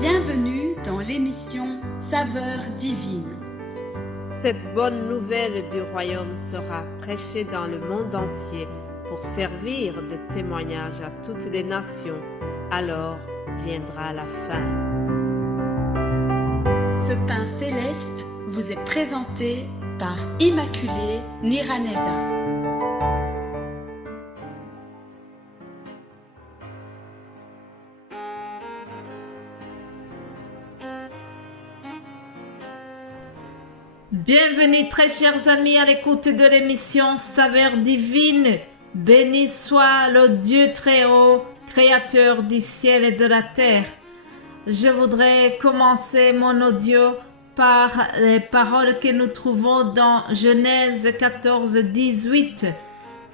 Bienvenue dans l'émission Saveurs divines. Cette bonne nouvelle du royaume sera prêchée dans le monde entier pour servir de témoignage à toutes les nations. Alors viendra la fin. Ce pain céleste vous est présenté par Immaculée Niraneza. Bienvenue très chers amis à l'écoute de l'émission Saveurs divines. Béni soit le Dieu très haut, créateur du ciel et de la terre. Je voudrais commencer mon audio par les paroles que nous trouvons dans Genèse 14, 18.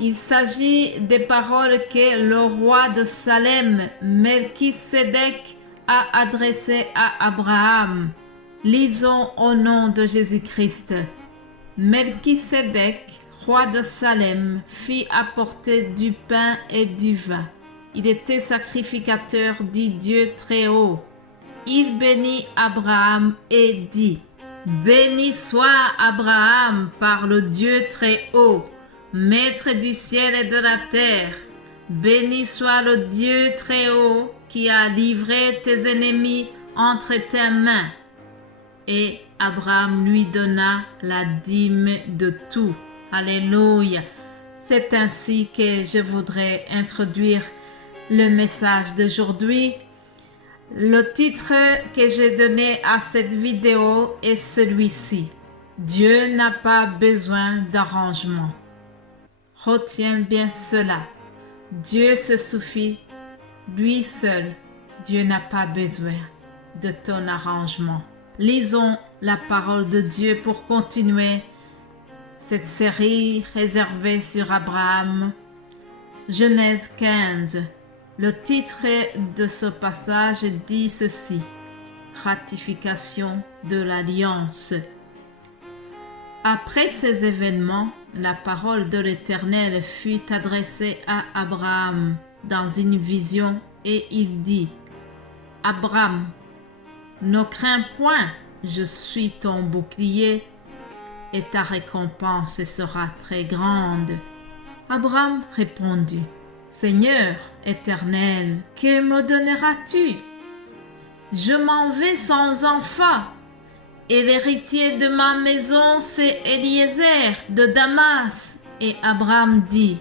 Il s'agit des paroles que le roi de Salem, Melchisédek, a adressées à Abraham. Lisons au nom de Jésus-Christ. Melchisédek, roi de Salem, fit apporter du pain et du vin. Il était sacrificateur du Dieu très haut. Il bénit Abraham et dit: Béni soit Abraham par le Dieu très haut, maître du ciel et de la terre. Béni soit le Dieu très haut qui a livré tes ennemis entre tes mains. Et Abraham lui donna la dîme de tout. Alléluia. C'est ainsi que je voudrais introduire le message d'aujourd'hui. Le titre que j'ai donné à cette vidéo est celui-ci: Dieu n'a pas besoin d'arrangement. Retiens bien cela. Dieu se suffit, lui seul. Dieu n'a pas besoin de ton arrangement. Lisons la parole de Dieu pour continuer cette série réservée sur Abraham. Genèse 15. Le titre de ce passage dit ceci: Ratification de l'alliance. Après ces événements, la parole de l'Éternel fut adressée à Abraham dans une vision et il dit: Abraham, ne crains point, je suis ton bouclier et ta récompense sera très grande. Abraham répondit: Seigneur éternel, que me donneras-tu? Je m'en vais sans enfant, et l'héritier de ma maison c'est Eliezer de Damas. Et Abraham dit: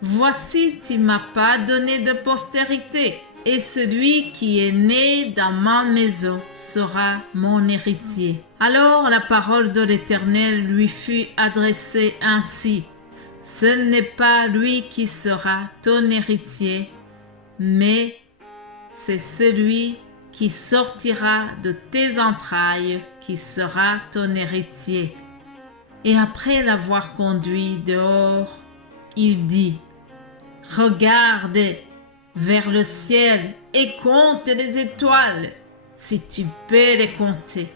Voici, tu m'as pas donné de postérité, et celui qui est né dans ma maison sera mon héritier. Alors la parole de l'Éternel lui fut adressée ainsi: Ce n'est pas lui qui sera ton héritier, mais c'est celui qui sortira de tes entrailles qui sera ton héritier. Et après l'avoir conduit dehors, il dit: Regarde vers le ciel et compte les étoiles, si tu peux les compter.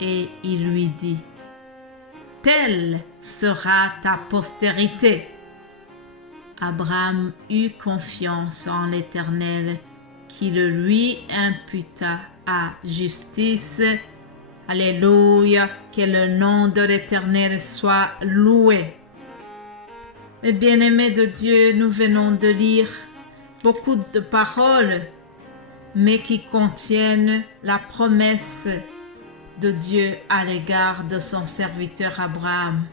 Et il lui dit: Telle sera ta postérité. Abraham eut confiance en l'Éternel, qui le lui imputa à justice. Alléluia, que le nom de l'Éternel soit loué. Mes bien-aimés de Dieu, nous venons de lire beaucoup de paroles, mais qui contiennent la promesse de Dieu à l'égard de son serviteur Abraham.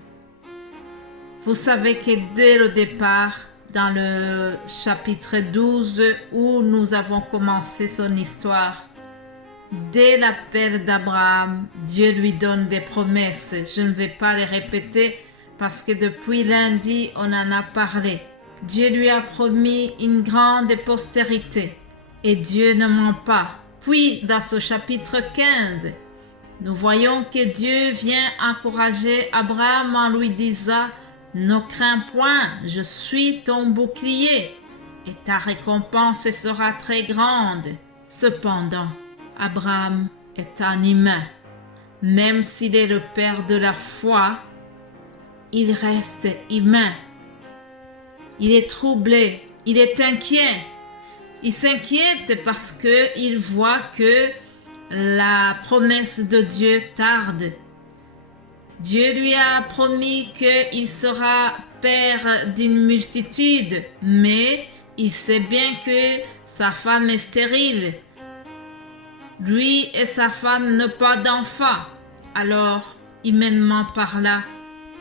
Vous savez que dès le départ, dans le chapitre 12 où nous avons commencé son histoire, dès l'appel d'Abraham, Dieu lui donne des promesses. Je ne vais pas les répéter parce que depuis lundi, on en a parlé. Dieu lui a promis une grande postérité et Dieu ne ment pas. Puis, dans ce chapitre 15, nous voyons que Dieu vient encourager Abraham en lui disant: Ne crains point, je suis ton bouclier et ta récompense sera très grande. Cependant, Abraham est un humain. Même s'il est le père de la foi, il reste humain. Il est troublé, il est inquiet. Il s'inquiète parce qu'il voit que la promesse de Dieu tarde. Dieu lui a promis qu'il sera père d'une multitude, mais il sait bien que sa femme est stérile. Lui et sa femme n'ont pas d'enfant. Alors, humainement parlant,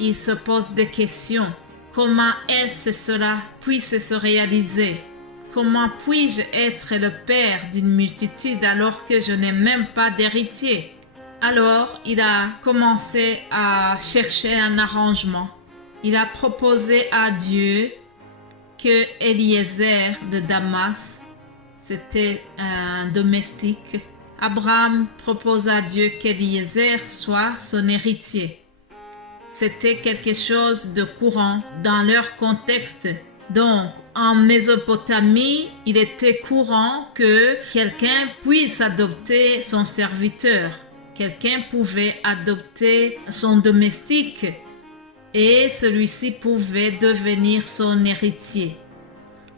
il se pose des questions. Comment est-ce que cela puisse se réaliser? Comment puis-je être le père d'une multitude alors que je n'ai même pas d'héritier? Alors, il a commencé à chercher un arrangement. Il a proposé à Dieu que Eliezer de Damas, c'était un domestique. Abraham propose à Dieu qu'Eliezer soit son héritier. C'était quelque chose de courant dans leur contexte. Donc, en Mésopotamie, il était courant que quelqu'un puisse adopter son serviteur. Quelqu'un pouvait adopter son domestique et celui-ci pouvait devenir son héritier.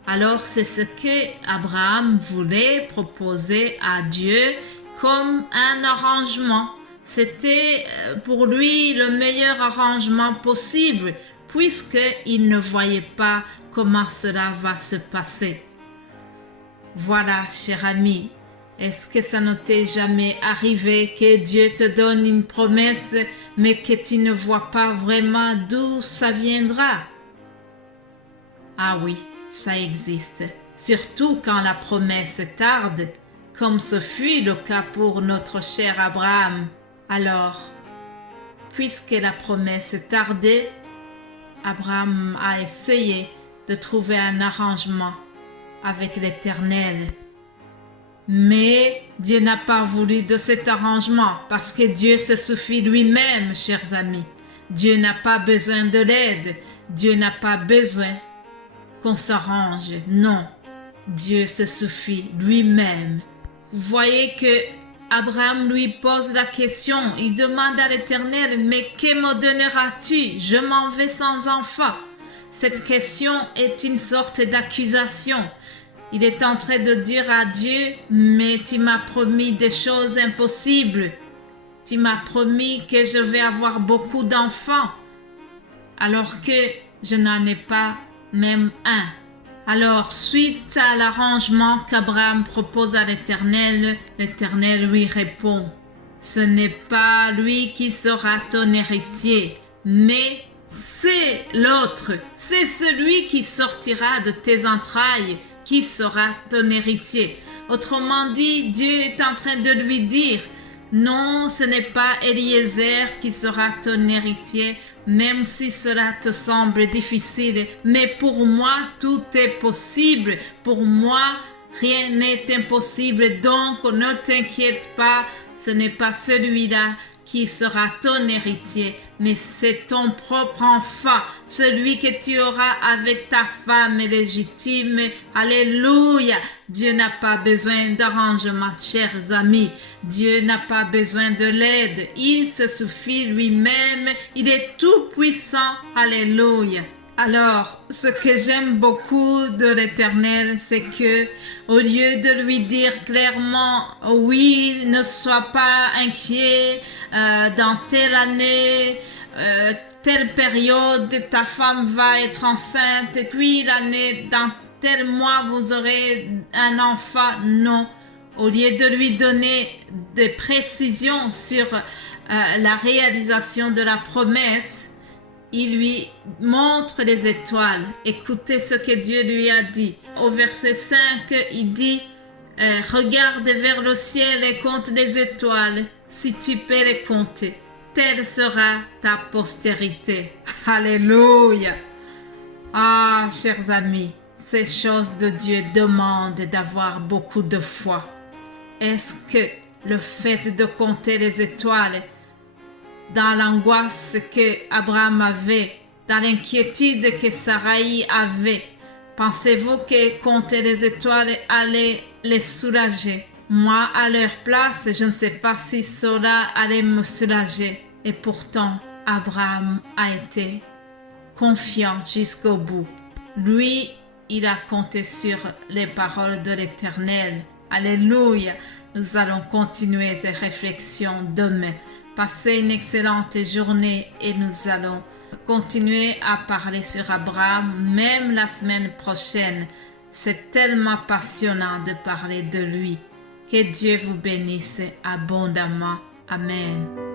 Alors, c'est ce que Abraham voulait proposer à Dieu comme un arrangement. C'était pour lui le meilleur arrangement possible puisqu'il ne voyait pas comment cela va se passer. Voilà, cher ami, est-ce que ça ne t'est jamais arrivé que Dieu te donne une promesse mais que tu ne vois pas vraiment d'où ça viendra? Ah oui, ça existe, surtout quand la promesse tarde, comme ce fut le cas pour notre cher Abraham. Alors, puisque la promesse tardait, Abraham a essayé de trouver un arrangement avec l'Éternel. Mais Dieu n'a pas voulu de cet arrangement parce que Dieu se suffit lui-même, chers amis. Dieu n'a pas besoin de l'aide. Dieu n'a pas besoin qu'on s'arrange. Non, Dieu se suffit lui-même. Vous voyez que Abraham lui pose la question. Il demande à l'Éternel, mais que me donneras-tu? Je m'en vais sans enfant. Cette question est une sorte d'accusation. Il est en train de dire à Dieu, mais tu m'as promis des choses impossibles. Tu m'as promis que je vais avoir beaucoup d'enfants, alors que je n'en ai pas même un. Alors, suite à l'arrangement qu'Abraham propose à l'Éternel, l'Éternel lui répond, ce n'est pas lui qui sera ton héritier, mais c'est l'autre, c'est celui qui sortira de tes entrailles, qui sera ton héritier. Autrement dit, Dieu est en train de lui dire, non, ce n'est pas Eliezer qui sera ton héritier, même si cela te semble difficile, mais pour moi, tout est possible. Pour moi, rien n'est impossible, donc ne t'inquiète pas, ce n'est pas celui-là qui sera ton héritier, mais c'est ton propre enfant, celui que tu auras avec ta femme légitime. Alléluia! Dieu n'a pas besoin d'arrangement, chers amis. Dieu n'a pas besoin de l'aide. Il se suffit lui-même. Il est tout puissant. Alléluia! Alors, ce que j'aime beaucoup de l'Éternel, c'est que, au lieu de lui dire clairement, oui, ne sois pas inquiet, dans telle année, telle période, ta femme va être enceinte, et puis l'année, dans tel mois, vous aurez un enfant. Non. Au lieu de lui donner des précisions sur la réalisation de la promesse, il lui montre les étoiles. Écoutez ce que Dieu lui a dit. Au verset 5, il dit, regarde vers le ciel et compte les étoiles, si tu peux les compter. Telle sera ta postérité. Alléluia. Ah, chers amis, ces choses de Dieu demandent d'avoir beaucoup de foi. Est-ce que le fait de compter les étoiles, dans l'angoisse que Abraham avait, dans l'inquiétude que Sarai avait, pensez-vous que compter les étoiles allait les soulager? Moi, à leur place, je ne sais pas si cela allait me soulager. Et pourtant, Abraham a été confiant jusqu'au bout. Lui il a compté sur les paroles de l'Éternel. Alléluia. Nous allons continuer ces réflexions demain. Passez une excellente journée et nous allons continuer à parler sur Abraham même la semaine prochaine. C'est tellement passionnant de parler de lui. Que Dieu vous bénisse abondamment. Amen.